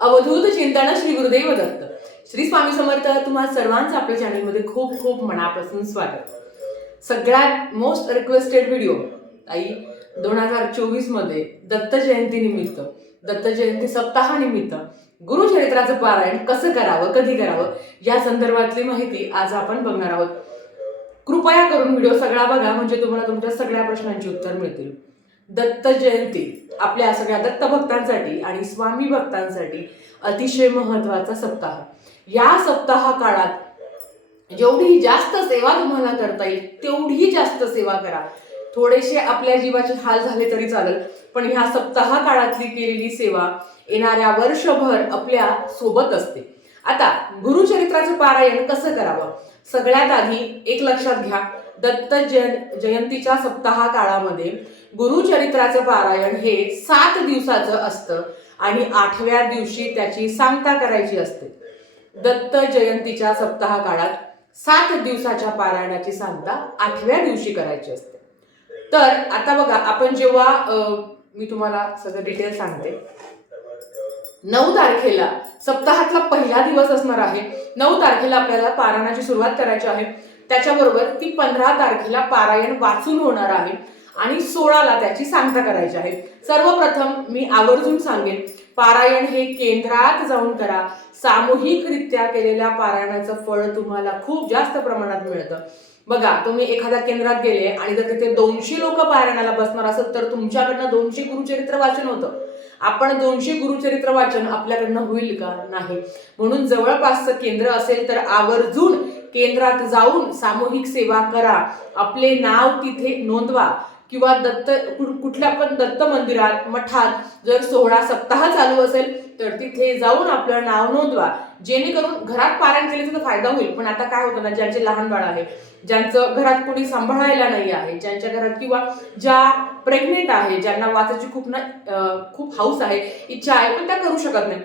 अवधूत चिंतन श्री गुरुदेव दत्त. श्री स्वामी समर्थ तुम्हाला सर्वांचं आपल्या चॅनलमध्ये खूप खूप मनापासून स्वागत. सगळ्यात मोस्ट रिक्वेस्टेड व्हिडिओ आई दोन हजार चोवीसमध्ये दत्त जयंतीनिमित्त दत्त जयंती सप्ताहानिमित्त गुरुचरित्राचं पारायण कसं करावं कधी करावं या संदर्भातली माहिती आज आपण बघणार आहोत. कृपया करून व्हिडिओ सगळा बघा म्हणजे तुम्हाला तुमच्या सगळ्या प्रश्नांची उत्तर मिळतील. दत्त जयंती आपल्या सगळ्या दत्त भक्तांसाठी आणि स्वामी भक्तांसाठी अतिशय महत्त्वाचा सप्ताह. या सप्ताह काळात जेवढी जास्त सेवा तुम्हाला करता येईल तेवढी जास्त सेवा करा. थोडेसे आपल्या जीवाचे हाल झाले तरी चालेल पण ह्या सप्ताह काळातली केलेली सेवा येणाऱ्या वर्षभर आपल्यासोबत असते. आता गुरुचरित्राचं पारायण कसं करावं? सगळ्यात आधी एक लक्षात घ्या दत्त जय जयंतीच्या सप्ताह काळामध्ये गुरुचरित्राचं पारायण हे सात दिवसाचं असतं आणि आठव्या दिवशी त्याची सांगता करायची असते. दत्त जयंतीच्या सप्ताह काळात सात दिवसाच्या पारायणाची सांगता आठव्या दिवशी करायची असते. तर आता बघा आपण जेव्हा मी तुम्हाला सगळं डिटेल सांगते. नऊ तारखेला सप्ताहातला पहिला दिवस असणार आहे. नऊ तारखेला आपल्याला पारायणाची सुरुवात करायची आहे. त्याच्याबरोबर ती पंधरा तारखेला पारायण वाचून होणार आहे. आणि सोळाला त्याची सांगता करायची आहे. सर्वप्रथम मी आवर्जून सांगेन पारायण हे केंद्रात जाऊन करा. सामूहिकरित्या केलेल्या पारायणाचं फळ तुम्हाला खूप जास्त प्रमाणात मिळतं. बघा तुम्ही एखाद्या केंद्रात गेले आणि जर तिथे दोनशे लोक पारायणाला बसणार असत तर तुमच्याकडनं दोनशे गुरुचरित्र वाचन होतं. आपण दोनशे गुरुचरित्र वाचन आपल्याकडनं होईल का? नाही. म्हणून जवळपासचं केंद्र असेल तर आवर्जून केंद्रात जाऊन सामूहिक सेवा करा. आपले नाव तिथे नोंदवा. किंवा दत्त कुठल्या पण दत्त मंदिरात मठात जर सोहळा सप्ताह चालू असेल तर तिथे जाऊन आपलं नाव नोंदवा. जेणेकरून घरात पारायण केले तर फायदा होईल. पण आता काय होतं ना ज्यांचे लहान बाळ आहे ज्यांचं घरात कोणी सांभाळायला नाही आहे ज्यांच्या घरात किंवा ज्या प्रेग्नेंट आहे ज्यांना वाचायची खूप ना खूप हाऊस आहे इच्छा आहे पण त्या करू शकत नाही.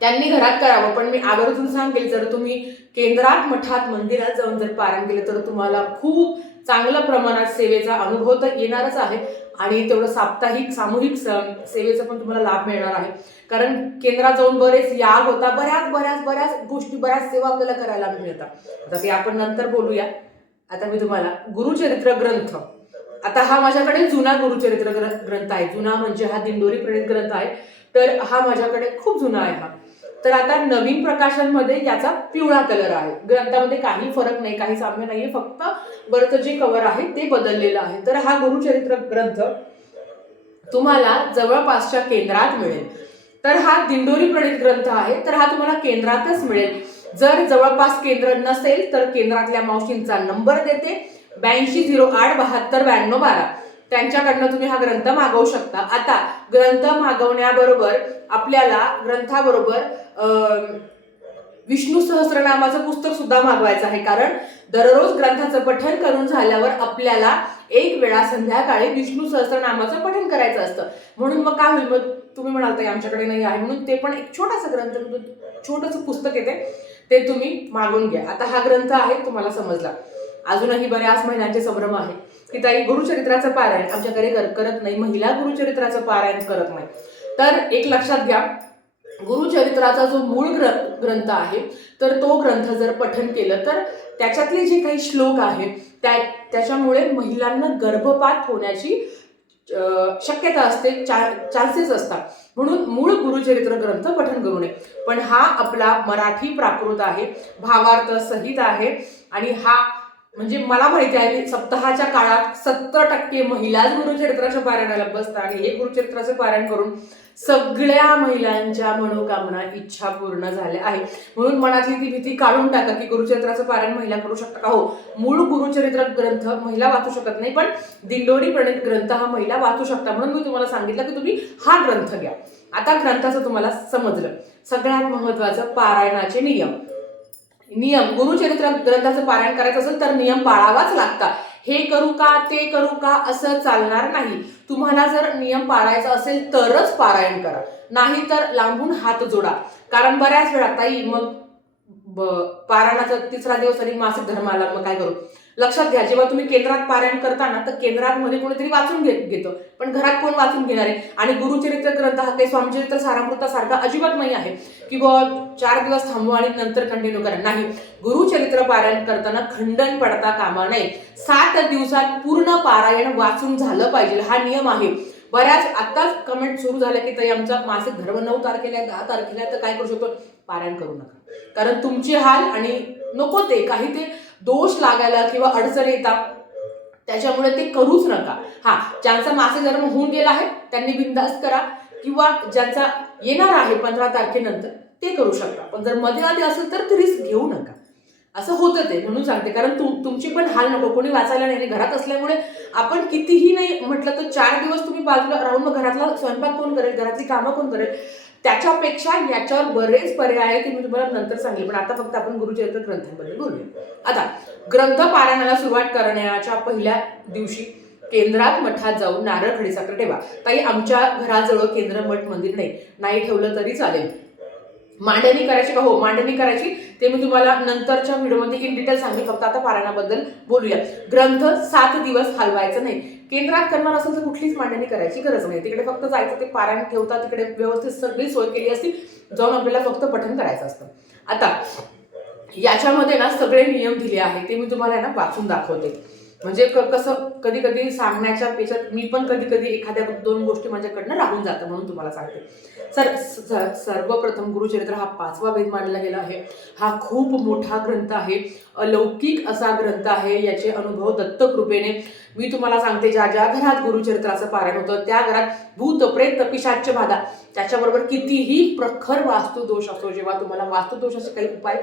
त्यांनी घरात करावं. पण मी आवर्जून सांगेल जर तुम्ही केंद्रात मठात मंदिरात जाऊन जर पारायण केलं तर तुम्हाला खूप चांगल्या प्रमाणात सेवेचा अनुभव तर येणारच आहे. आणि तेवढं साप्ताहिक सामूहिक सेवेचा पण तुम्हाला लाभ मिळणार आहे. कारण केंद्रात जाऊन बरेच याग होता बऱ्याच बऱ्याच बऱ्याच गोष्टी बऱ्याच सेवा आपल्याला करायला मिळतात. आता ते आपण नंतर बोलूया. आता मी तुम्हाला गुरुचरित्र ग्रंथ. आता हा माझ्याकडे जुना गुरुचरित्र ग्रंथ आहे. जुना म्हणजे हा दिंडोरी प्रणित ग्रंथ आहे. तर हा माझ्याकडे खूप जुना आहे हा. तर आता नवीन प्रकाशनमध्ये याचा पिवळा कलर आहे. ग्रंथामध्ये काही फरक नाही काही साम्य नाही फक्त वरचं जे कवर आहे ते बदललेलं आहे. तर हा गुरुचरित्र ग्रंथ तुम्हाला जवळपासच्या केंद्रात मिळेल. तर हा दिंडोरी प्रणित ग्रंथ आहे. तर हा तुम्हाला केंद्रातच मिळेल. जर जवळपास केंद्र नसेल तर केंद्रातल्या मावशींचा नंबर देते. ब्याऐंशी झिरो आठ बहात्तर ब्याण्णव बारा. त्यांच्याकडनं तुम्ही हा ग्रंथ मागवू शकता. आता ग्रंथ मागवण्याबरोबर आपल्याला ग्रंथाबरोबर अं, विष्णू सहस्रनामाचं पुस्तक सुद्धा मागवायचं आहे. कारण दररोज ग्रंथाचं पठण करून झाल्यावर आपल्याला एक वेळा संध्याकाळी विष्णू सहस्रनामाचं पठण करायचं असतं. म्हणून मग काय होईल? मग तुम्ही म्हणाल तर आमच्याकडे नाही आहे. म्हणून ते पण एक छोटासा ग्रंथ छोटंसं पुस्तक येते ते तुम्ही मागून घ्या. आता हा ग्रंथ आहे तुम्हाला समजला. अजूनही बऱ्याच महिन्यांचे संभ्रम आहे. की ताई गुरुचरित्राचं पारायण आमच्याकडे कर- करत नाही. महिला गुरुचरित्राचं पारायण करत नाही. तर एक लक्षात घ्या गुरुचरित्राचा जो मूळ ग्र ग्रंथ आहे तर तो ग्रंथ जर पठन केलं तर त्याच्यातले जे काही श्लोक आहेत त्या त्याच्यामुळे महिलांना गर्भपात होण्याची शक्यता असते चान्सेस असतात. म्हणून मूळ गुरुचरित्र ग्रंथ पठन करू नये. पण हा आपला मराठी प्राकृत आहे भावार्थ सहित आहे आणि हा म्हणजे मला माहिती आहे की सप्ताहाच्या काळात सत्तर टक्के महिलाच गुरुचरित्राच्या पारायणाला बसतात. आणि हे गुरुचरित्राचं पारायण करून सगळ्या महिलांच्या मनोकामना इच्छा पूर्ण झाल्या आहे म्हणून मनातली ती भीती काढून टाका की गुरुचरित्राचं पारायण महिला करू शकता का? हो मूळ गुरुचरित्र ग्रंथ महिला वाचू शकत नाही पण दिंडोरी प्रणित ग्रंथ हा महिला वाचू शकता. म्हणून मी तुम्हाला सांगितलं की तुम्ही हा ग्रंथ घ्या. आता ग्रंथाचं तुम्हाला समजलं. सगळ्यात महत्वाचं पारायणाचे नियम. नियम गुरुचरित्र ग्रंथाचं पारायण करायचं असेल तर नियम पाळावाच लागतात. हे करू का ते करू का असं चालणार नाही. तुम्हाला जर नियम पाळायचा असेल तरच पारायण करा. नाही तर लांबून हात जोडा. कारण बऱ्याच वेळा ताई मग पारायणाचा तिसरा दिवस आणि मासिक धर्माला मग काय करू? लक्षात घ्या जेव्हा तुम्ही केंद्रात पारायण करता ना तर केंद्रामध्ये कोणीतरी वाचून घेत घेतं. पण घरात कोण वाचून घेणार आहे? आणि गुरुचरित्र ग्रंथ हा काही स्वामीचरित्र सारामृतासारखा अजिबात नाही आहे. की बुवा चार दिवस थांबवा आणि नंतर कंटिन्यू करा. नाही. गुरुचरित्र पारायण करताना खंडन पडता कामा नये. सात दिवसात पूर्ण पारायण वाचून झालं पाहिजे. हा नियम आहे. बऱ्याच आताच कमेंट सुरू झाल्या की ताई आमचा मासिक धर्म नऊ तारखेला आहे दहा तारखेला तर काय करू शकतो? पारायण करू नका. कारण तुमचे हाल आणि नको ते काही ते दोष लागायला किंवा अडचण येतात त्याच्यामुळे ते करूच नका. हा ज्यांचा मासे धर्म होऊन गेला आहे त्यांनी बिंदास करा. किंवा ज्यांचा येणार आहे पंधरा तारखेनंतर ते करू शकता. पण जर मध्ये आधी असेल तर ते रिस्क घेऊ नका. असं होतं ते म्हणून सांगते. कारण तुम तुमची पण हाल नको. कोणी वाचायला नाही आणि घरात असल्यामुळे आपण कितीही नाही म्हटलं तर चार दिवस तुम्ही बाजूला राहून मग घरातला स्वयंपाक कोण करेल? घरातली कामं कोण करेल? त्याच्यापेक्षा याच्यावर बरेच पर्याय आहेत ते मी तुम्हाला नंतर सांगेल पण आता फक्त आपण गुरुचरित्र ग्रंथांबद्दल बोलूया. आता ग्रंथ पारायणाला सुरुवात करण्याच्या पहिल्या दिवशी केंद्रात मठात जाऊन नारळ खडीसाखर ठेवा. ताई आमच्या घराजवळ केंद्र मठ मंदिर नाही. नाही ठेवलं तरी चालेल. मांडणी करायची का? हो मांडणी करायची. ते मी तुम्हाला नंतरच्या व्हिडिओमध्ये इन डिटेल सांगेल फक्त आता पारायणाबद्दल बोलूया ग्रंथ सात दिवस हलवायचं नाही. केंद्रात करणार असेल तर कुठलीच मांडणी करायची गरज नाही. तिकडे फक्त जायचं ते पारायण ठेवता तिकडे व्यवस्थित सगळी सोय केली असती जाऊन आपल्याला फक्त पठण करायचं असतं. आता याच्यामध्ये ना सगळे नियम दिले आहेत. ते मी तुम्हाला ना वाचून दाखवते. म्हणजे क- कसं कधी कधी सांगण्याच्या पेक्षात मी पण कधी कधी एखाद्या दोन गोष्टी माझ्याकडनं राहून जातं म्हणून तुम्हाला सांगते. सर स- सर्वप्रथम गुरुचरित्र हा पाचवा वेद मानला गेला आहे. हा खूप मोठा ग्रंथ आहे. अलौकिक असा ग्रंथ आहे. याचे अनुभव दत्तकृपेने मी तुम्हाला सांगते. ज्या ज्या घरात गुरुचरित्राचं पारायण होतं त्या घरात भूत प्रेत पिशाच्य बाधा त्याच्याबरोबर कितीही प्रखर वास्तुदोष असो जेव्हा तुम्हाला वास्तुदोषाचे काही उपाय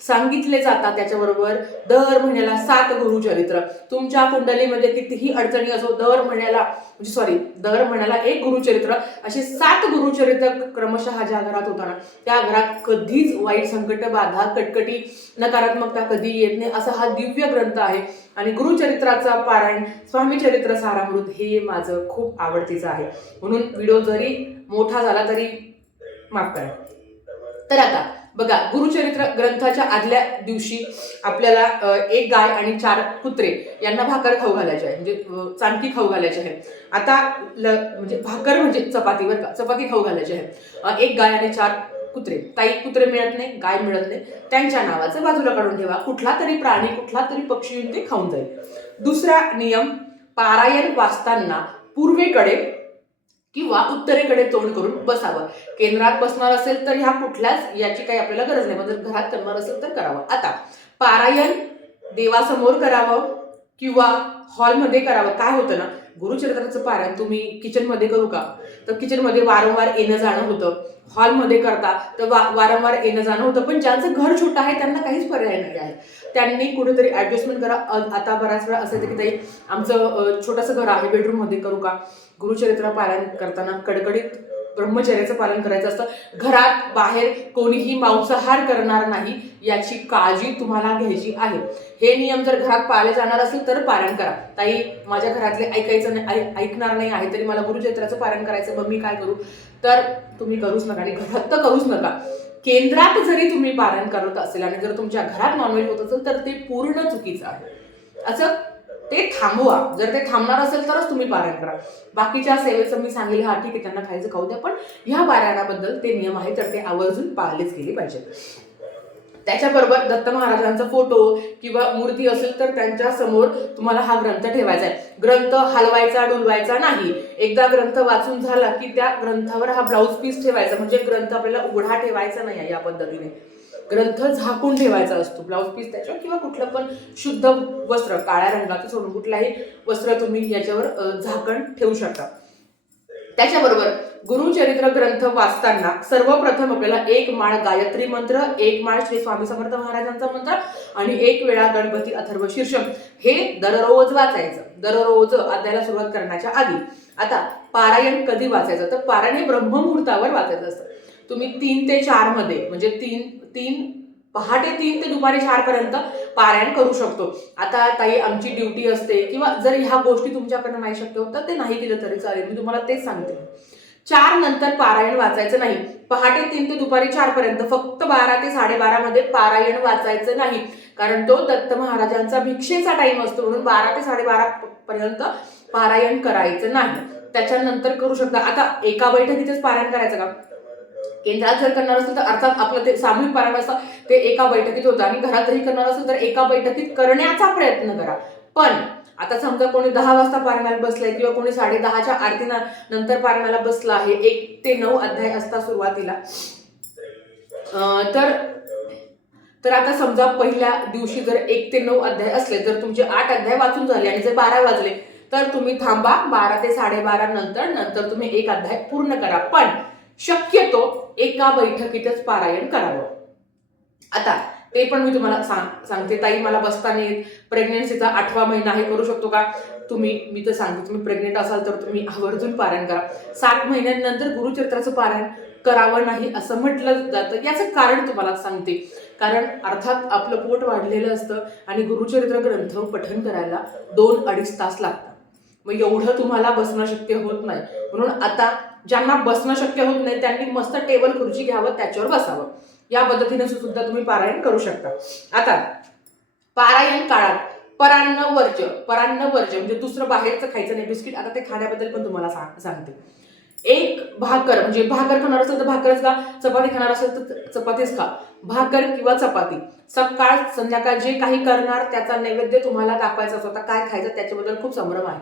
सांगितले जातात त्याच्याबरोबर दर महिन्याला सात गुरुचरित्र तुमच्या कुंडलीमध्ये कितीही अडचणी असो दर महिन्याला म्हणजे सॉरी दर महिन्याला एक गुरुचरित्र असे सात गुरुचरित्र क्रमशः ज्या घरात होता ना त्या घरात कधीच वाईट संकट बाधा कटकटी नकारात्मकता कधी येत नाही असा हा दिव्य ग्रंथ आहे. आणि गुरुचरित्राचा पारायण स्वामी चरित्र सारामृत हे माझं खूप आवडतीचं आहे. म्हणून व्हिडिओ जरी मोठा झाला तरी माफ करा. तर आता बघा गुरुचरित्र ग्रंथाच्या आदल्या दिवशी आपल्याला एक गाय आणि चार कुत्रे यांना भाकर खाऊ घालायचे आहे. म्हणजे चांदकी खाऊ घालायची आहे. आता ल म्हणजे भाकर म्हणजे चपातीवर का? चपाती खाऊ घालायची आहे. एक गाय आणि चार कुत्रे. ताई कुत्रे मिळत नाही गाय मिळत नाही. त्यांच्या नावाचं बाजूला काढून ठेवा. कुठला तरी प्राणी कुठला तरी पक्षी येऊन ते खाऊन जाईल. दुसरा नियम पारायण वाचताना पूर्वेकडे किंवा उत्तरेकडे तोंड करून बसावं. केंद्रात बसणार असेल तर ह्या कुठल्याच याची काही आपल्याला गरज नाही. म्हणजे जर घरात करणार असेल तर करावं. आता पारायण देवासमोर करावं किंवा हॉलमध्ये करावं. काय होतं ना गुरुचरित्राचं पारायण तुम्ही किचनमध्ये करू का? तर किचनमध्ये वारंवार येणं जाणं होतं. हॉलमध्ये करता तर वा वारंवार येणं जाणं होतं. पण ज्यांचं घर छोटं आहे त्यांना काहीच पर्याय नाही आहे. त्यांनी कुठेतरी ॲडजस्टमेंट करा. आता बऱ्याच वेळा असं येतं की ताई आमचं छोटंसं घर आहे बेडरूममध्ये करू का? गुरुचरित्र पारायण करताना कडकडीत ब्रह्मचर्याचं पालन करायचं असतं. घरात बाहेर कोणीही मांसाहार करणार नाही याची काळजी तुम्हाला घ्यायची आहे. हे नियम जर घरात पाळले जाणार असेल तर पालन करा. ताई माझ्या घरातले ऐकायचं नाही ऐकणार नाही आहे तरी मला गुरुचरित्राचं पालन करायचं मग मी काय करू? तर तुम्ही करूच नका आणि घरात तर करूच नका. केंद्रात जरी तुम्ही पालन करत असेल आणि जर तुमच्या घरात नॉनव्हेज होत असेल तर ते पूर्ण चुकीचं आहे. असं ते थांबवा. जर ते थांबणार असेल तरच तुम्ही पारायण करा. बाकीच्या सेवेचं मी सांगेल हा ठीक आहे त्यांना खायचं खाऊ द्या पण ह्या पारायणाबद्दल ते नियम आहे तर ते आवर्जून पाळलेच गेले पाहिजेत. त्याच्याबरोबर दत्त महाराजांचा फोटो किंवा मूर्ती असेल तर त्यांच्यासमोर तुम्हाला हा ग्रंथ ठेवायचा आहे. ग्रंथ हलवायचा डुलवायचा नाही. एकदा ग्रंथ वाचून झाला की त्या ग्रंथावर हा ब्लाऊज पीस ठेवायचा. म्हणजे ग्रंथ आपल्याला उघडा ठेवायचा नाही आहे या पद्धतीने. ग्रंथ झाकून ठेवायचा असतो. ब्लाऊज पीस त्याच्यावर किंवा कुठलं पण शुद्ध वस्त्र काळ्या रंगाचं सोडून कुठलाही वस्त्र तुम्ही याच्यावर झाकण ठेवू शकता. त्याच्याबरोबर गुरुचरित्र ग्रंथ वाचताना सर्वप्रथम आपल्याला एक माळ गायत्री मंत्र एक माळ श्री स्वामी समर्थ महाराजांचा मंत्र आणि एक वेळा गणपती अथर्व शीर्षम हे दररोज वाचायचं. दररोज अध्यायाला सुरुवात करण्याच्या आधी. आता पारायण कधी वाचायचं? तर पारायण हे ब्रह्ममुहूर्तावर वाचायचं असतं. तुम्ही तीन ते चारमध्ये म्हणजे तीन तीन पहाटे तीन ते दुपारी चार पर्यंत पारायण करू शकतो. आता ताई आमची ड्युटी असते किंवा जर ह्या गोष्टी तुमच्याकडनं नाही शक्य होत तर ते नाही केलं तरी चालेल. मी तुम्हाला तेच सांगते. चार नंतर पारायण वाचायचं नाही. पहाटे तीन ते दुपारी चार पर्यंत फक्त बारा ते साडेबारा मध्ये पारायण वाचायचं नाही. कारण तो दत्त महाराजांचा भिक्षेचा टाइम असतो म्हणून बारा ते साडेबारा पर्यंत पारायण करायचं नाही. त्याच्यानंतर करू शकता. आता एका बैठकीतच पारायण करायचं का? केंद्रात जर करणार असेल तर अर्थात आपलं ते सामूहिक पारायण असतं ते एका बैठकीत होतं. आणि घरात जरी करणार असेल तर एका बैठकीत करण्याचा प्रयत्न करा. पण आता समजा कोणी दहा वाजता पारायणाला बसलाय किंवा कोणी साडे दहाच्या आरती नंतर पारायणाला बसला आहे एक ते नऊ अध्याय असता सुरुवातीला. तर तर आता समजा पहिल्या दिवशी जर एक ते नऊ अध्याय असले तर तुमचे आठ अध्याय वाचून झाले आणि जर बारा वाजले तर तुम्ही थांबा बारा ते साडेबारा नंतर नंतर तुम्ही एक अध्याय पूर्ण करा. पण शक्यतो एका बैठकीतच पारायण करावं. आता ते पण मी तुम्हाला सांग सांगते. ताई मला बसताना येत. प्रेग्नेन्सीचा आठवा महिना हे करू शकतो का? तुम्ही मी तर सांगते तुम्ही प्रेग्नेंट असाल तर तुम्ही आवर्जून पारायण करा. सात महिन्यांनंतर गुरुचरित्राचं पारायण करावं नाही असं म्हटलं जातं. याचं कारण तुम्हाला सांगते. कारण अर्थात आपलं पोट वाढलेलं असतं आणि गुरुचरित्र ग्रंथ पठन करायला दोन अडीच तास लागतात. मग एवढं तुम्हाला बसणं शक्य होत नाही. म्हणून आता ज्यांना बसणं शक्य होत नाही त्यांनी मस्त टेबल खुर्ची घ्यावं त्याच्यावर बसावं. या पद्धतीने सुद्धा तुम्ही पारायण करू शकता. आता पारायण काळात परान्न वर्ज परान्न वर्ज्य म्हणजे दुसरं बाहेरचं खायचं नाही बिस्किट आता ते खाण्याबद्दल पण तुम्हाला सांग सांगते. एक भाकर म्हणजे भाकर खाणार असेल तर भाकरच खा चपाती खाणार असेल तर चपातीच खा. भाकर किंवा चपाती. सकाळ संध्याकाळ जे काही करणार त्याचा नैवेद्य तुम्हाला दाखवायचा असतो. आता काय खायचं त्याच्याबद्दल खूप संभ्रम आहे.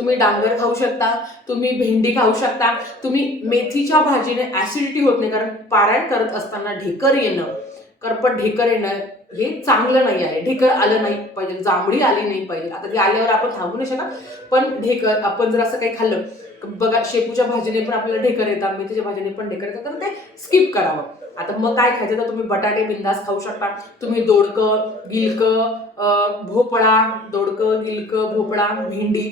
तुम्ही डांगर खाऊ शकता तुम्ही भेंडी खाऊ शकता तुम्ही मेथीच्या भाजीने ॲसिडिटी होत नाही कारण पारायण करत असताना ढेकर येणं करपट ढेकर येणं हे चांगलं नाही आहे. ढेकर आलं नाही पाहिजे जांभळी आली नाही पाहिजे. आता ते आल्यावर आपण थांबू नाही शकत पण ढेकर आपण जर असं काही खाल्लं बघा शेपूच्या भाजीने पण आपल्याला ढेकर येतात मेथीच्या भाजीने पण ढेकर येतात तर ते स्किप करावं. आता मग काय खायचं? तर तुम्ही बटाटे बिंदास खाऊ शकता. तुम्ही दोडकं गिलकं भोपळा दोडकं गिलकं भोपळा भेंडी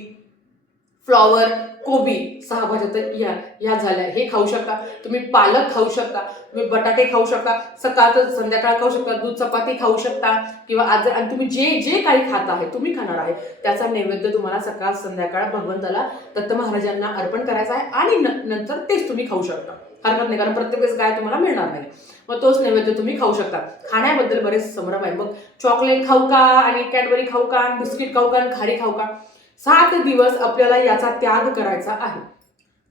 फ्लॉवर कोबी सहा भाज्या तर या या झाल्या. हे खाऊ शकता. तुम्ही पालक खाऊ शकता. तुम्ही बटाटे खाऊ शकता. सकाळचं संध्याकाळ खाऊ शकता. दूध चपाती खाऊ शकता. किंवा आज आणि तुम्ही जे जे काही खात आहे तुम्ही खाणार आहे त्याचा नैवेद्य तुम्हाला सकाळ संध्याकाळ भगवंताला दत्त महाराजांना अर्पण करायचा आहे आणि न- नंतर तेच तुम्ही खाऊ शकता. हरकत नाही कारण प्रत्येक वेळेस काय तुम्हाला मिळणार नाही. मग तोच नैवेद्य तुम्ही खाऊ शकता. खाण्याबद्दल बरेच संभ्रम आहे. मग चॉकलेट खाऊ का? आणि कॅडबरी खाऊ का? बिस्किट खाऊ का? आणि खारी खाऊ का? सात दिवस आपल्याला याचा त्याग करायचा आहे.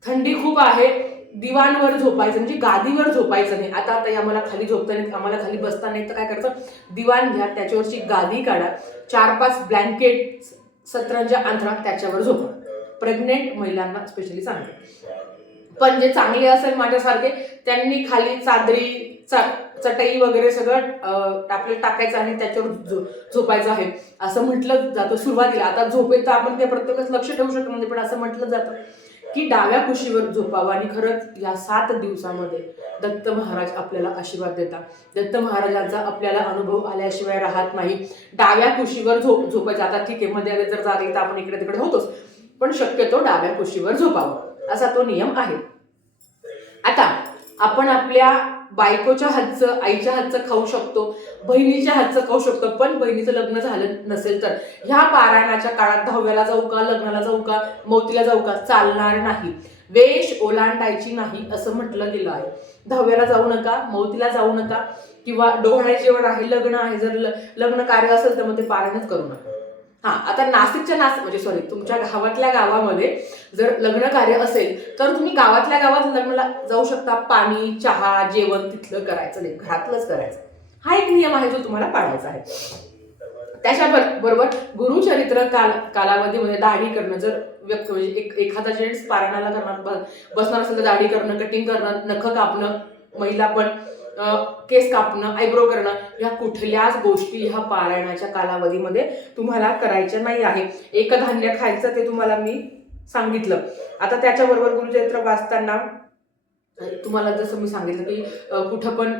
थंडी खूप आहे दिवाणवर झोपायचं म्हणजे गादीवर झोपायचं नाही. आता आता आम्हाला खाली झोपता नाही आम्हाला खाली बसता नाही तर काय करायचं? दिवाण घ्या त्याच्यावरची गादी काढा. चार पाच ब्लँकेट सतरंजा अंथरा त्याच्यावर झोपा. प्रेग्नेंट महिलांना स्पेशली सांगते. पण जे चांगले असेल माझ्यासारखे त्यांनी खाली चादरी चा चटई वगैरे सगळं आपल्याला टाकायचं आणि त्याच्यावर झोपायचं आहे. असं म्हटलं जातं सुरुवातीला. आता झोपेत तर आपण ते प्रत्येकच लक्ष ठेवू शकत नाही म्हणजे पण असं म्हटलं जातं की डाव्या कुशीवर झोपावं आणि खरंच या सात दिवसामध्ये दत्त महाराज आपल्याला आशीर्वाद देतात. दत्त महाराजांचा आपल्याला अनुभव आल्याशिवाय राहत नाही. डाव्या कुशीवर झोप झोपायचं. आता ठीक आहे मध्ये जर जागली तर आपण इकडे तिकडे होतोच. पण शक्यतो डाव्या कुशीवर झोपावं. असा तो नियम आहे. आता आपण आपल्या बायकोच्या हातचं आईच्या हातचं खाऊ शकतो बहिणीच्या हातचं खाऊ शकतो पण बहिणीचं लग्न झालं नसेल तर. ह्या पारायणाच्या काळात दहाव्याला जाऊ का लग्नाला जाऊ का मौतीला जाऊ का चालणार नाही. वेश ओलांडायची नाही असं म्हटलं गेलं आहे. दहाव्याला जाऊ नका मौतीला जाऊ नका किंवा डोहाळे जेवण आहे लग्न आहे जर लग्न कार्य असेल तर मग ते पारायणच करू नका. हा आता नाशिकच्या नास म्हणजे सॉरी तुमच्या गावातल्या गावामध्ये जर लग्न कार्य असेल तर तुम्ही गावातल्या गावात लग्नाला जाऊ शकता. पाणी चहा जेवण तिथलं करायचं नाही घरातलंच करायचं. हा एक नियम आहे जो तुम्हाला पाळायचा आहे. त्याच्या बर- बरोबर गुरुचरित्र काल कालावधीमध्ये दाढी करणं जर व्यक्त म्हणजे एक एखादा जेंट्स पारणाला करणार बसणार असेल तर दाढी करणं कटिंग करणं नखं कापणं महिला पण केस कापणं आयब्रो करणं ह्या कुठल्याच गोष्टी ह्या पारायणाच्या कालावधीमध्ये तुम्हाला करायच्या नाही आहे. एकधान्य खायचं ते तुम्हाला मी सांगितलं. आता त्याच्याबरोबर गुरुचरित्र वाचताना तुम्हाला जसं मी सांगितलं की कुठं पण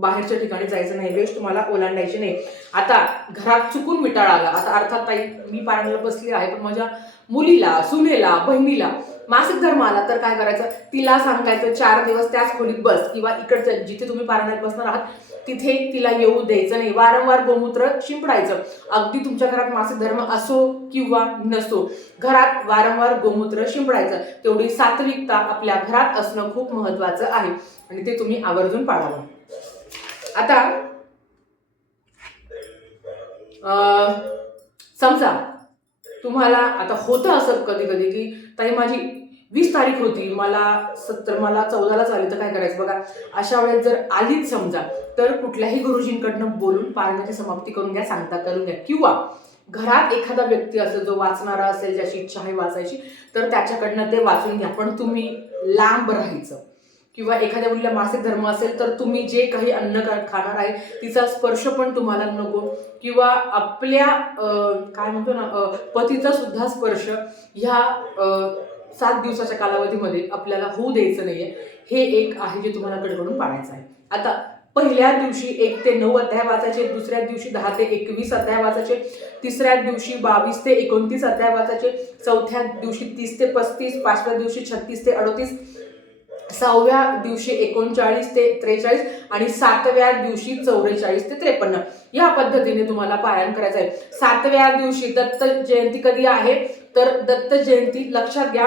बाहेरच्या ठिकाणी जायचं नाही वेश तुम्हाला ओलांडायची नाही. आता घरात चुकून मिटाळ आला. आता अर्थात ताई मी पारायणाला बसली आहे पण माझ्या मुलीला सुनेला बहिणीला मासिक धर्म आला तर काय करायचं? तिला सांगायचं चार दिवस त्याच खोलीत बस किंवा इकडचं जिथे तुम्ही पारण्यात बसणार आहात तिथे तिला येऊ द्यायचं नाही. वारंवार गोमूत्र शिंपडायचं. अगदी तुमच्या घरात मासिक धर्म असो किंवा नसो घरात वारंवार गोमूत्र शिंपडायचं. तेवढी सात्विकता आपल्या घरात असणं खूप महत्वाचं आहे. आणि ते तुम्ही आवर्जून पाळावं. आता समजा तुम्हाला आता होतं असं कधी कधी की ताई माझी वीस तारीख होती मला सत्तर मला चौदालाच आली तर काय करायचं बघा. अशा वेळेस जर आलीच समजा तर कुठल्याही गुरुजींकडनं बोलून पाळण्याची समाप्ती करून घ्या सांगता करून घ्या. किंवा घरात एखादा व्यक्ती असेल जो वाचणारा असेल ज्याची इच्छा आहे वाचायची तर त्याच्याकडनं ते वाचून घ्या. पण तुम्ही लांब राहायचं. किंवा एखाद्या मुलीला मासिक धर्म असेल तर तुम्ही जे काही अन्न खाणार आहे तिचा स्पर्श पण तुम्हाला नको. किंवा आपल्या काय म्हणतो ना पतीचा सुद्धा स्पर्श ह्या सात दिवसाच्या कालावधीमध्ये आपल्याला होऊ द्यायचं नाहीये. हे एक आहे जे तुम्हाला कडकडून पाळायचं आहे. आता पहिल्या दिवशी एक ते नऊ अध्याय वाचायचे दुसऱ्या दिवशी दहा ते एकवीस अध्याय वाचायचे तिसऱ्या दिवशी बावीस ते एकोणतीस अध्याय वाचायचे चौथ्या दिवशी तीस ते पस्तीस पाचव्या दिवशी छत्तीस ते अडतीस सहाव्या दिवशी एकोणचाळीस ते त्रेचाळीस आणि सातव्या दिवशी चौवेचाळीस ते त्रेपन्न. या पद्धतीने तुम्हाला पारायण करायचं आहे. सातव्या दिवशी दत्त जयंती कधी आहे? तर दत्त जयंती लक्षात घ्या.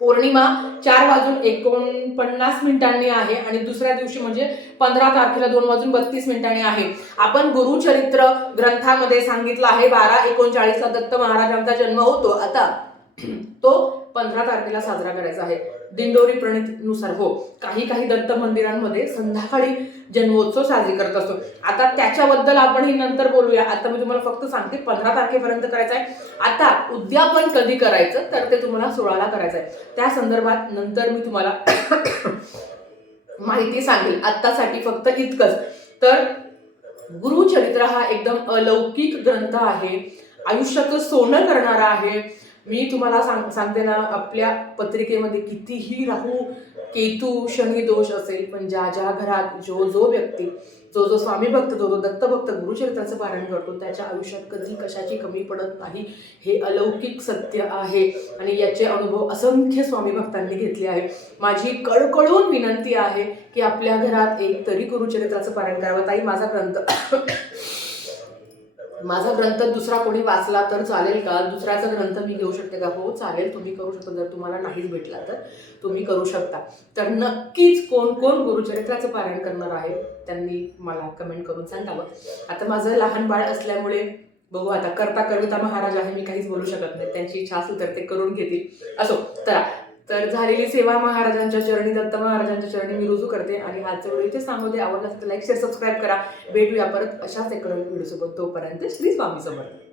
पौर्णिमा चार वाजून एकोणपन्नास मिनिटांनी आहे आणि दुसऱ्या दिवशी म्हणजे पंधरा तारखेला दोन वाजून बत्तीस मिनिटांनी आहे. आपण गुरुचरित्र ग्रंथामध्ये सांगितलं आहे बारा एकोणचाळीसला दत्त महाराजांचा जन्म होतो. आता तो पंधरा तारखेला साजरा करायचा आहे. दिंडोरी प्रणितनुसार हो. काही काही दत्त मंदिरांमध्ये संध्याकाळी जन्मोत्सव साजरी करत असतो. आता त्याच्याबद्दल आपण ही नंतर बोलूया. आता मी तुम्हाला फक्त सांगते पंधरा तारखेपर्यंत करायचं आहे. आता उद्यापन कधी करायचं तर ते तुम्हाला सोळाला करायचं आहे. त्या संदर्भात नंतर मी तुम्हाला माहिती सांगेल. आत्तासाठी फक्त इतकंच. तर गुरुचरित्र हा एकदम अलौकिक ग्रंथ आहे. आयुष्याचं सोनं करणारा आहे. मी तुम्हाला सांग सांगते ना आपल्या पत्रिकेमध्ये कितीही राहू केतू शनी दोष असेल पण ज्या ज्या घरात जो जो व्यक्ती जो जो स्वामी भक्त जो जो दत्तभक्त गुरुचरित्राचं पारण करतो त्याच्या आयुष्यात कधी कशाची कमी पडत नाही हे अलौकिक सत्य आहे. आणि याचे अनुभव असंख्य स्वामी भक्तांनी घेतले आहे माझी कळकळून विनंती आहे की आपल्या घरात एक तरी गुरुचरित्राचं पारण करावं. ताई माझा ग्रंथ. माझा ग्रंथ दुसरा कोणी वाचला तर चालेल का? दुसऱ्याचा ग्रंथ मी घेऊ शकते का? हो चालेल. तुम्ही करू शकता. जर तुम्हाला नाहीच भेटला तर तुम्ही करू शकता. तर नक्कीच कोण कोण गुरुचरित्राचं पारायण करणार आहे त्यांनी मला कमेंट करून सांगावं. आता माझं लहान बाळ असल्यामुळे बघू आता. करता कविता महाराज आहे मी काहीच बोलू शकत नाही. त्यांची इच्छा असेल तर ते करून घेतील. असो तर तर झालेली सेवा महाराजांच्या चरणी दत्त महाराजांच्या चरणी मी रुजू करते आणि आजचा व्हिडिओ इथे सांगू दे आवडला असेल तर लाईक शेअर सबस्क्राईब करा. भेटूया परत अशाच एक व्हिडिओसोबत. तोपर्यंत श्री स्वामी समर्थ.